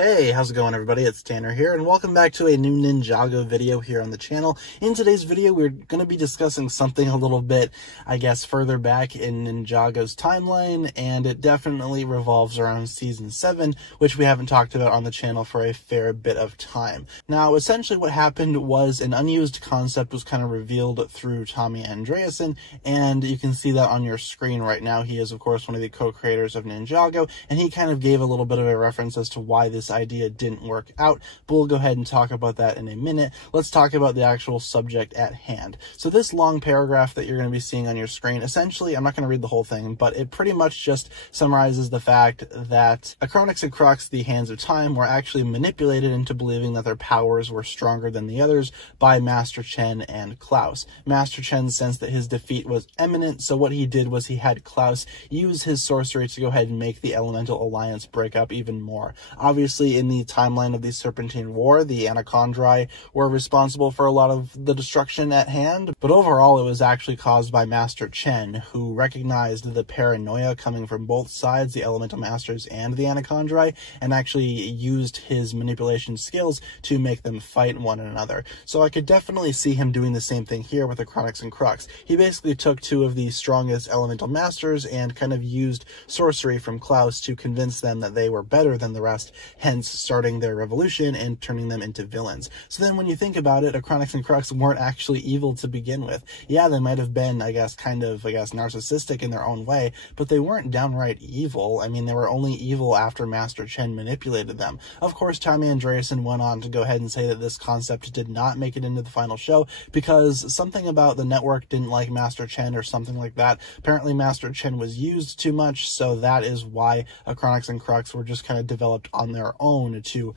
Hey, how's it going everybody? It's Tanner here, and welcome back to a new Ninjago video here on the channel. In today's video, we're going to be discussing something a little bit, I guess, further back in Ninjago's timeline, and it definitely revolves around Season 7, which we haven't talked about on the channel for a fair bit of time. Now, essentially what happened was an unused concept was kind of revealed through Tommy Andreasen, and you can see that on your screen right now. He is, of course, one of the co-creators of Ninjago, and he kind of gave a little bit of a reference as to why this idea didn't work out, but we'll go ahead and talk about that in a minute. Let's talk about the actual subject at hand. So this long paragraph that you're going to be seeing on your screen, essentially, I'm not going to read the whole thing, but it pretty much just summarizes the fact that Acronix and Krux, the Hands of Time, were actually manipulated into believing that their powers were stronger than the others by Master Chen and Klaus. Master Chen sensed that his defeat was imminent, so what he did was he had Klaus use his sorcery to go ahead and make the Elemental Alliance break up even more. Obviously, in the timeline of the Serpentine War, the Anacondrae were responsible for a lot of the destruction at hand, but overall it was actually caused by Master Chen, who recognized the paranoia coming from both sides, the Elemental Masters and the Anacondrae, and actually used his manipulation skills to make them fight one another. So I could definitely see him doing the same thing here with Acronix and Krux. He basically took two of the strongest Elemental Masters and kind of used sorcery from Klaus to convince them that they were better than the rest, hence starting their revolution and turning them into villains. So then when you think about it, Acronix and Krux weren't actually evil to begin with. Yeah, they might have been, kind of narcissistic in their own way, but they weren't downright evil. I mean, they were only evil after Master Chen manipulated them. Of course, Tommy Andreasen went on to go ahead and say that this concept did not make it into the final show because something about the network didn't like Master Chen or something like that. Apparently, Master Chen was used too much, so that is why Acronix and Krux were just kind of developed on their own to,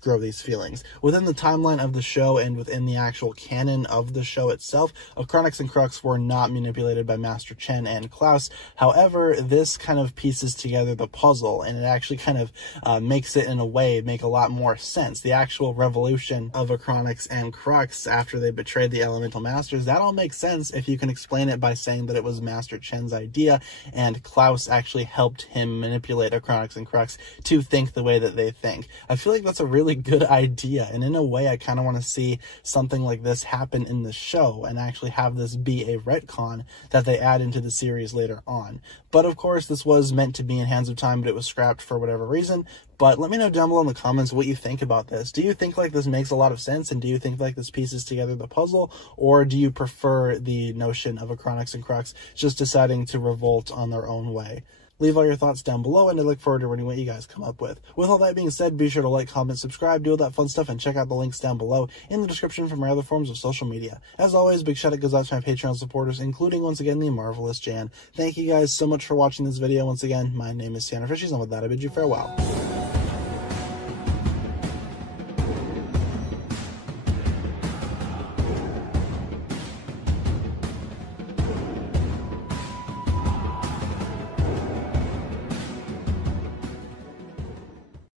grow these feelings. Within the timeline of the show and within the actual canon of the show itself, Acronix and Krux were not manipulated by Master Chen and Klaus. However, this kind of pieces together the puzzle, and it actually kind of makes it, in a way, make a lot more sense. The actual revolution of Acronix and Krux after they betrayed the Elemental Masters, that all makes sense if you can explain it by saying that it was Master Chen's idea, and Klaus actually helped him manipulate Acronix and Krux to think the way that they think. I feel like that's a really good idea, and in a way I kind of want to see something like this happen in the show and actually have this be a retcon that they add into the series later on. But of course, this was meant to be in Hands of Time, but it was scrapped for whatever reason. But let me know down below in the comments what you think about this. Do you think like this makes a lot of sense, and do you think like this pieces together the puzzle, or do you prefer the notion of Acronix and Krux just deciding to revolt on their own way? Leave all your thoughts down below, and I look forward to reading what you guys come up with. With all that being said, be sure to like, comment, subscribe, do all that fun stuff, and check out the links down below in the description for my other forms of social media. As always, big shout out goes out to my Patreon supporters, including, once again, the marvelous Jan. Thank you guys so much for watching this video. Once again, my name is TannerFishies, and with that, I bid you farewell.